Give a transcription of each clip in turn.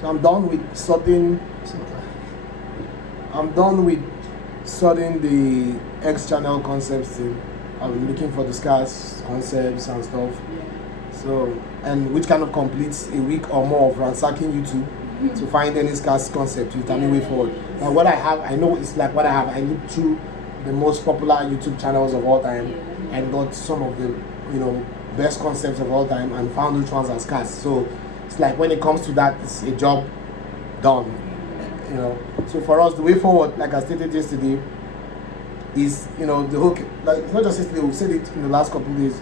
So I'm done with sorting. I'm done with sorting the X channel concepts thing. I'm looking for the scarce concepts and stuff. So, and which kind of completes a week or more of ransacking YouTube to find any scarce concept to determine way forward. Now, what I have, I know it's like what I have. I looked through the most popular YouTube channels of all time and got some of the, best concepts of all time and found which ones are scarce. So it's like when it comes to that, it's a job done. So for us, the way forward, like I stated yesterday, is the whole, like, it's not just yesterday, we've said it in the last couple of days,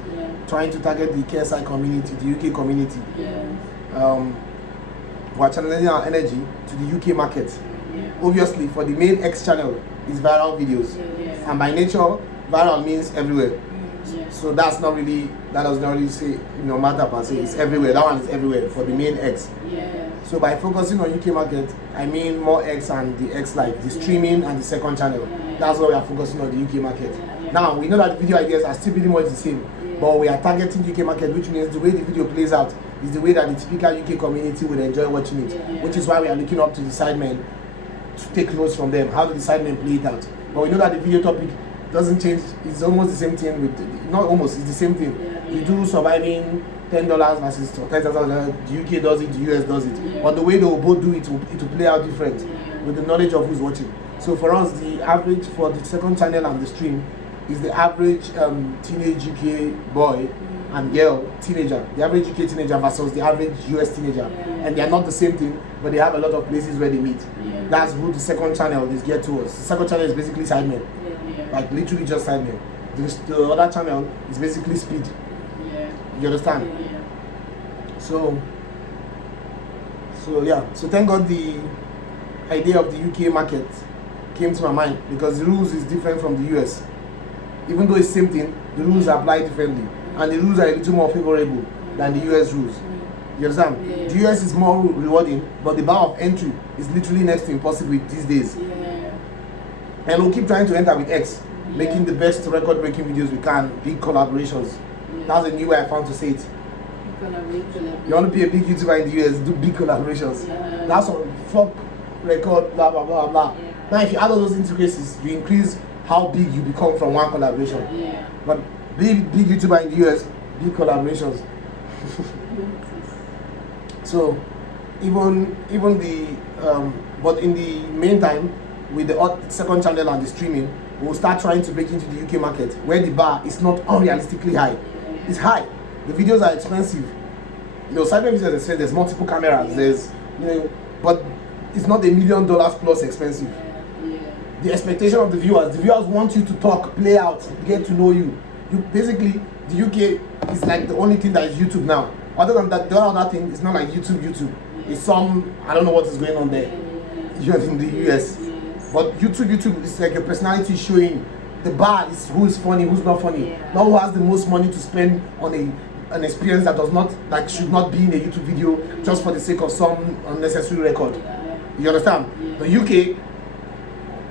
trying to target the KSI community, the UK community. We're channeling our energy to the UK market. Obviously, for the main X channel is viral videos, and by nature, viral means everywhere. So that does not really say matter per se. It's everywhere. That one is everywhere for the main X. So by focusing on UK market, I mean more X and the X Live, the streaming and the second channel. That's why we are focusing on the UK market. Now we know that the video ideas are still pretty much the same, but we are targeting the UK market, which means the way the video plays out is the way that the typical UK community will enjoy watching it. Which is why we are looking up to the sidemen to take notes from them. How do the sidemen play it out? But we know that the video topic doesn't change. It's almost the same thing with, not almost, it's the same thing. You do surviving $10 versus $10,000. The UK does it, the US does it. But the way they will both do it, it will play out different with the knowledge of who's watching. So for us, the average for the second channel and the stream is the average teenage UK boy and girl teenager. The average UK teenager versus the average US teenager. And they are not the same thing, but they have a lot of places where they meet. That's who the second channel is geared towards. The second channel is basically sidemen. Like literally just sidemen. The other channel is basically speed. You understand? So thank God the idea of the UK market came to my mind, because the rules is different from the US. Even though it's the same thing, the rules are applied differently, and the rules are a little more favorable than the US rules. You understand? The US is more rewarding, but the bar of entry is literally next to impossible these days. And we'll keep trying to enter with X, making the best record-breaking videos we can, big collaborations. That's a new way I found to say it. You want to be a big YouTuber in the US, do big collaborations. That's all. Fuck record, blah blah blah blah. Now, if you add all those intricacies, you increase how big you become from one collaboration. But big YouTuber in the US, big collaborations. So even the but in the meantime, with the second channel and the streaming, we'll start trying to break into the UK market, where the bar is not unrealistically high. It's high. The videos are expensive. Sidemen videos are expensive. There's multiple cameras. There's but it's not $1 million plus expensive. The expectation of the viewers want you to talk, play out, get to know you. Basically, the UK is like the only thing that is YouTube now. Other than that, the other thing is not like YouTube. It's I don't know what is going on there. You're in the US. But YouTube is like a personality showing. The bar is who is funny, who's not funny. Not who has the most money to spend on an experience that should not be in a YouTube video just for the sake of some unnecessary record. You understand? The UK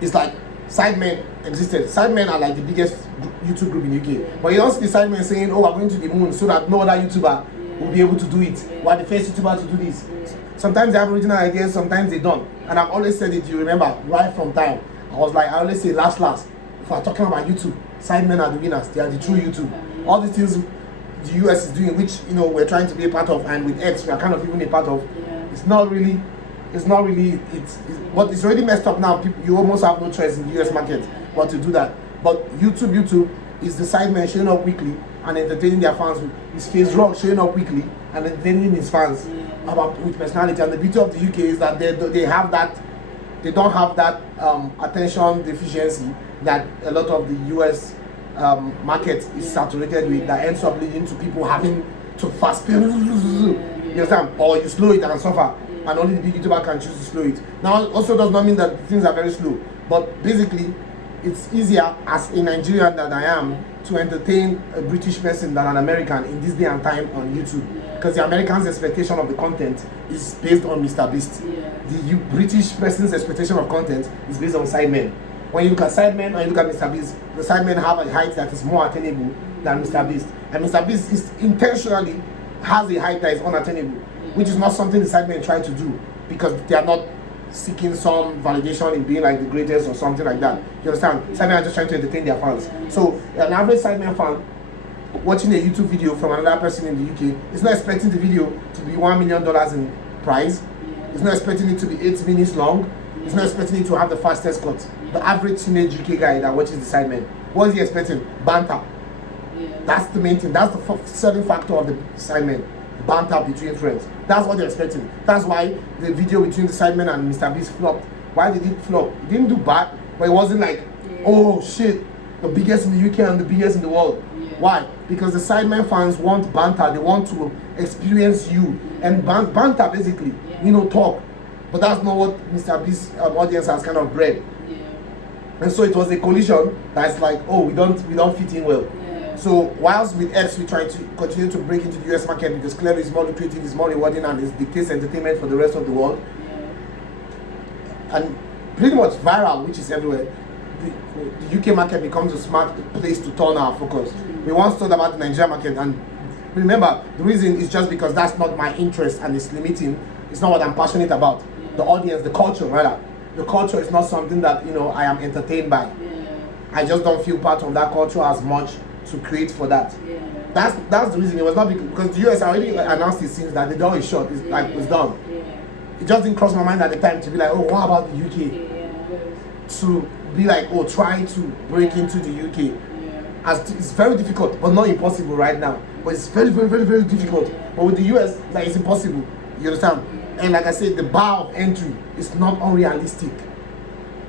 is like sidemen existed. Sidemen are like the biggest YouTube group in the UK. But you don't see the sidemen saying, "Oh, we're going to the moon so that no other YouTuber will be able to do it. We're the first YouTuber to do this." Sometimes they have original ideas, sometimes they don't. And I've always said it, you remember, right from time. I always say last. If we're talking about YouTube, sidemen are the winners. They are the true YouTube. All these things the US is doing, which we're trying to be a part of, and with X we are kind of even a part of. It's not really. But it's already messed up now. You almost have no choice in the US market but to do that. But YouTube is the sidemen showing up weekly and entertaining their fans. It's Phase Rock showing up weekly and entertaining his fans with personality. And the beauty of the UK is that they have that. They don't have that attention deficiency that a lot of the US market is saturated with, that ends up leading to people having to fast pay. You understand? Or you slow it and suffer, and only the big YouTuber can choose to slow it. Now, also does not mean that things are very slow, but basically, it's easier as a Nigerian that I am to entertain a British person than an American in this day and time on YouTube, because the American's expectation of the content is based on Mr. Beast. The British person's expectation of content is based on sidemen. When you look at sidemen and you look at Mr. Beast, the sidemen have a height that is more attainable than Mr. Beast, and Mr. Beast is intentionally has a height that is unattainable, which is not something the sidemen try to do. because they are not seeking some validation in being like the greatest or something like that. You understand? Sidemen are just trying to entertain their fans. So an average Sidemen fan watching a YouTube video from another person in the UK is not expecting the video to be $1 million in price. It's not expecting it to be 8 minutes long. It's not expecting it to have the fastest cut. The average teenage UK guy that watches the Sidemen, what is he expecting? Banter. That's the main thing. That's the selling factor of the Sidemen. Banter between friends. That's what they're expecting. That's why the video between the Sidemen and Mr. Beast flopped. Why did it flop? It didn't do bad, but it wasn't like, oh shit, the biggest in the UK and the biggest in the world. Why? Because the Sidemen fans want banter. They want to experience you and banter, basically. You know, talk. But that's not what Mr. Beast's audience has kind of bred. And so it was a collision that's like, oh, we don't fit in well. So whilst with X we try to continue to break into the US market because clearly it's more lucrative, it's more rewarding, and it dictates entertainment for the rest of the world. And pretty much viral, which is everywhere. The UK market becomes a smart place to turn our focus. We once thought about the Nigerian market, and remember, the reason is just because that's not my interest and it's limiting. It's not what I'm passionate about. The audience, the culture, rather. The culture is not something that, you know, I am entertained by. I just don't feel part of that culture as much to create for that. That's the reason. It was not because the US already announced it since that the door is shut. It's like it's done. It just didn't cross my mind at the time to be like, oh, what about the UK? To be like, oh, try to break into the UK. As it's very difficult, but not impossible right now. But it's very, very, very, very difficult. But with the US, like, it's impossible. You understand? And like I said, the bar of entry is not unrealistic.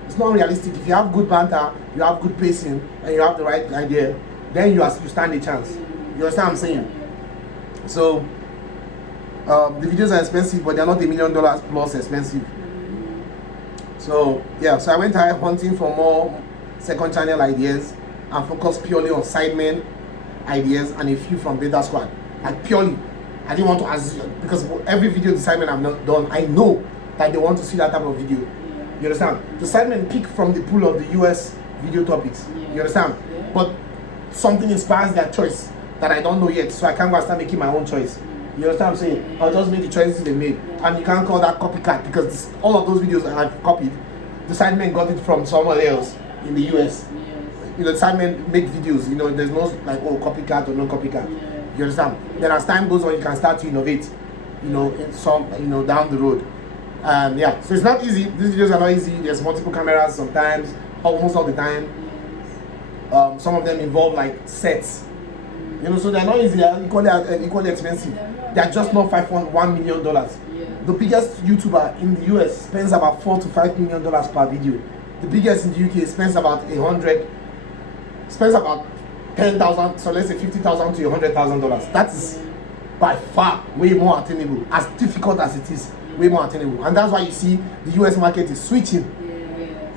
It's not unrealistic. If you have good banter, you have good pacing, and you have the right idea, then you stand a chance. You understand what I'm saying? So the videos are expensive, but they're not $1 million plus expensive. So yeah, so I went out hunting for more second channel ideas and focused purely on Sidemen ideas and a few from Beta Squad. Like purely, I didn't want to assume, because every video the Sidemen have not done, I know that they want to see that type of video. You understand? The Sidemen pick from the pool of the US video topics. You understand? But something inspires their choice that I don't know yet, so I can't go and start making my own choice. You understand what I'm saying? I'll just make the choices they made. And you can't call that copycat because all of those videos I've copied, the Sidemen got it from someone else in the US. You know, the Sidemen make videos, you know, there's no like, oh, copycat or no copycat. You understand? Then as time goes on, you can start to innovate, you know, in some, you know, down the road. Yeah, so it's not easy. These videos are not easy. There's multiple cameras sometimes, almost all the time. Some of them involve like sets. You know, so they're not easy, they're equally expensive. They're just not $1 million. The biggest YouTuber in the US spends about $4 to $5 million per video. The biggest in the UK spends about about 10,000, so let's say 50,000 to $100,000. That is by far way more attainable. As difficult as it is, way more attainable. And that's why you see the US market is switching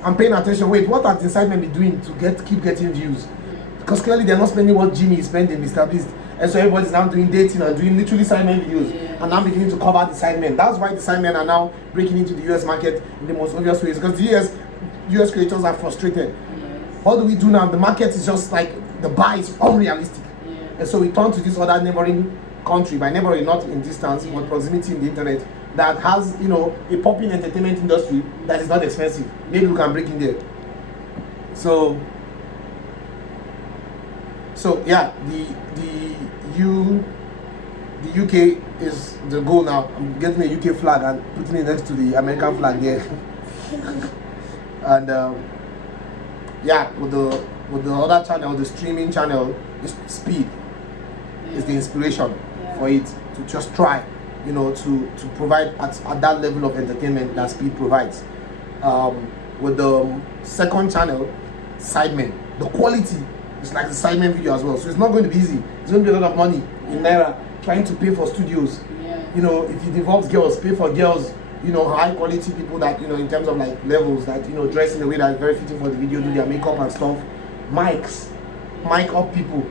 and paying attention. Wait, what has the Sidemen been doing to keep getting views? Because clearly they're not spending what Jimmy is spending, Mr. Beast. And so everybody's now doing dating and doing literally Sidemen videos and now beginning to cover the Sidemen. That's why the Sidemen are now breaking into the US market in the most obvious ways, because the US creators are frustrated. What do we do now? The market is just like, the bar is unrealistic. And so we turn to this other neighboring country, by neighboring not in distance, but proximity in the internet, that has, you know, a popping entertainment industry that is not expensive. Maybe we can break in there. So yeah, the UK is the goal now. I'm getting a UK flag and putting it next to the American flag there. And yeah, with the other channel, the streaming channel, is speed is the inspiration for it to just try, you know, to provide at that level of entertainment that speed provides. With the second channel, Sidemen, the quality is like the Sidemen video as well. So it's not going to be easy. It's going to be a lot of money in Naira trying to pay for studios. You know, if it involves girls, pay for girls, you know, high quality people that, you know, in terms of like levels that, you know, dress in a way that is very fitting for the video, do their makeup and stuff. Mic up people.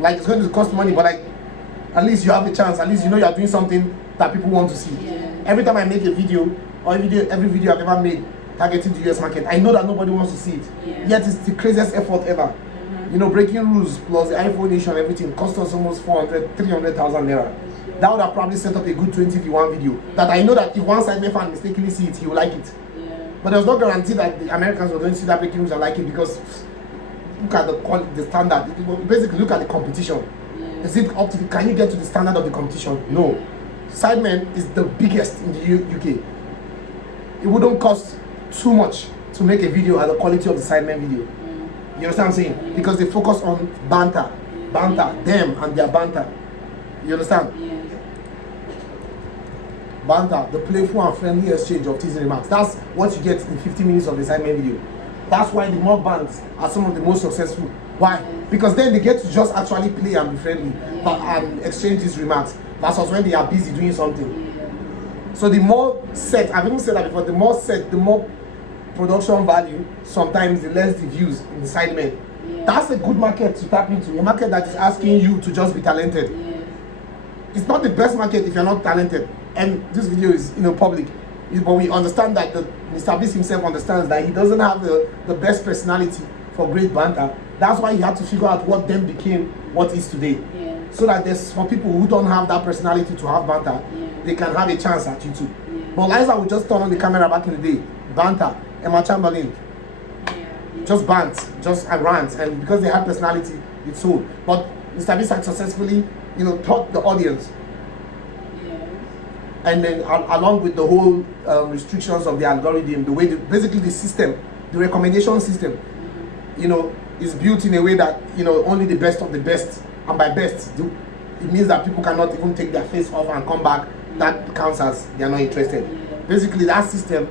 Like, it's going to cost money, but like, at least you have a chance. At least you know you are doing something that people want to see. Every time I make a video, or every video I've ever made targeting the US market, I know that nobody wants to see it. Yet it's the craziest effort ever. You know, breaking rules plus the iPhone issue and everything cost us almost 300,000 naira. that would have probably set up a good 20v1 video. That I know that if one Sidemen fan mistakenly see it, he will like it. But there's no guarantee that the Americans were going to see that breaking news and like it, because look at the standard. Basically, look at the competition. Is it up to can you get to the standard of the competition? No. Sidemen is the biggest in the UK. It wouldn't cost too much to make a video at the quality of the Sidemen video. You understand what I'm saying? Because they focus on banter, them and their banter. You understand? Banter, the playful and friendly exchange of teasing remarks. That's what you get in 15 minutes of the Sidemen video. That's why the mukbangs are some of the most successful. Why? Because then they get to just actually play and be friendly and exchange these remarks. Versus when they are busy doing something. So the more set, I've even said that before, the more set, the more production value, sometimes the less the views in the Sidemen. That's a good market to tap into. A market that is asking you to just be talented. It's not the best market if you're not talented. And this video is public. But we understand that Mr. Beast himself understands that he doesn't have the best personality for great banter. That's why he had to figure out what then became what is today. So that there's for people who don't have that personality to have banter, they can have a chance at YouTube. But Liza would just turn on the camera back in the day, banter, Emma Chamberlain, just bant, just rant, and because they have personality, it's sold. But Mr. Beast had successfully, taught the audience. And then along with the whole restrictions of the algorithm, the way basically the system, the recommendation system, is built in a way that only the best of the best. And by best, it means that people cannot even take their face off and come back. That counts as they are not interested. Basically, that system,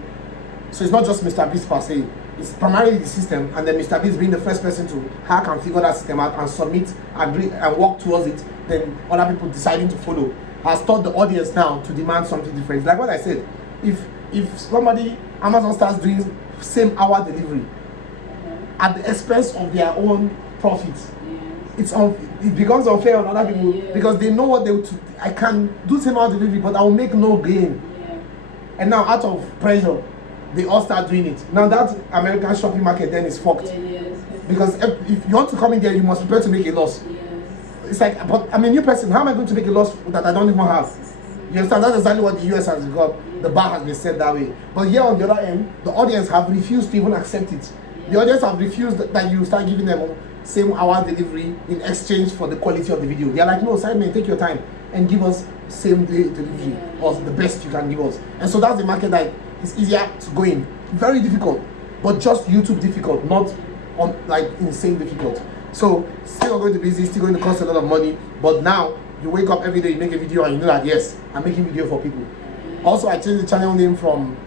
so it's not just Mr. Beast per se, it's primarily the system, and then Mr. Beast being the first person to hack and figure that system out and submit, agree, and work towards it, then other people deciding to follow, has taught the audience now to demand something different. Like what I said, if somebody, Amazon starts doing same hour delivery at the expense of their own profits, it becomes unfair on other people because they know what I can do same hour delivery, but I will make no gain. And now out of pressure, they all start doing it. Now that American shopping market then is fucked. Because if you want to come in there, you must prepare to make a loss. It's like, but I'm a new person. How am I going to make a loss that I don't even have? You understand? That's exactly what the US has got. The bar has been set that way. But here on the other end, the audience have refused to even accept it. The audience have refused that you start giving them same hour delivery in exchange for the quality of the video. They're like, no, Sidemen, take your time and give us same day delivery or the best you can give us. And so that's the market that is easier to go in. Very difficult, but just YouTube difficult, not like insane difficult. So still going to be easy, still going to cost a lot of money. But now you wake up every day, you make a video, and you know that yes, I'm making video for people. Also, I changed the channel name from